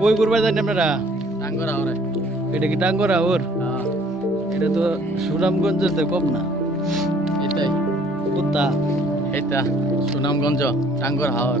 কই ঘুরবা জানি আপনারা? টাঙ্গরা ওরে। এটা কি টাঙ্গরা ওর? হ্যাঁ। এটা তো সুনামগঞ্জের তো কম না। এটাই। কোথা? এটা সুনামগঞ্জ টাঙ্গর হাওর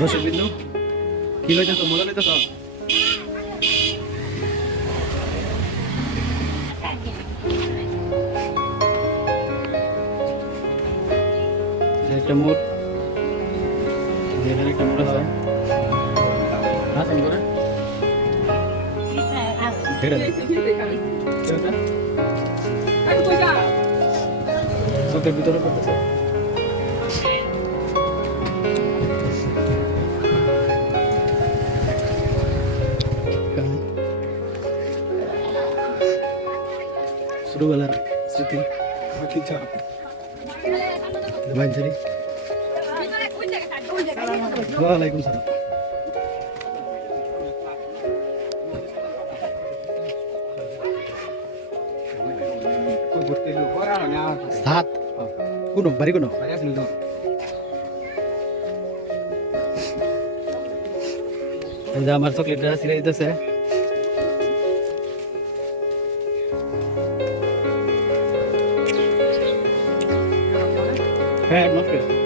দর্শক বিন্দু। কি হয়েছে তো মজা নিতে একটা মোট এখানে একটা মোট আছে। এটা চোখের ভিতরে করতেছে ছোটবেলার স্মৃতি ভাই সারি ওয়ালাইকুম সালাম। সাত। কোনো বাড়ি কোনো? আমার চকলেটটা ছিঁড়ে দিতেছে। হ্যাঁ নমস্কার।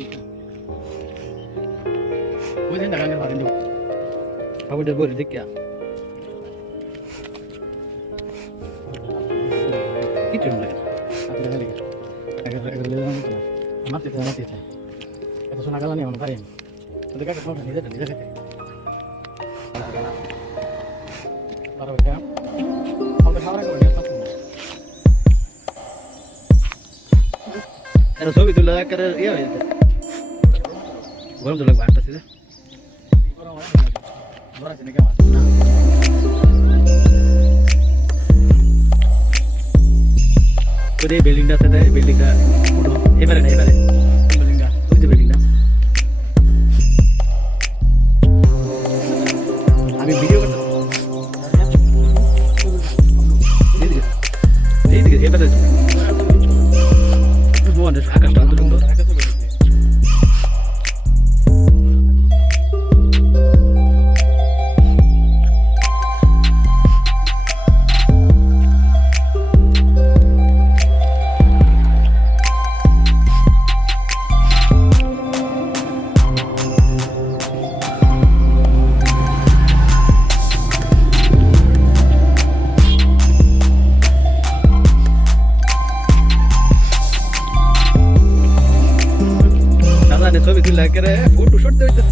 আসতে এটা ছবি তুলে করে ইয়ে হয়ে যেতে গরম তো লাগবে ওই যে বিল্ডিংটা আছে বিল্ডিংটা এবারে না এবারে দাদা রে তুলে করে ফটো শুট দিতে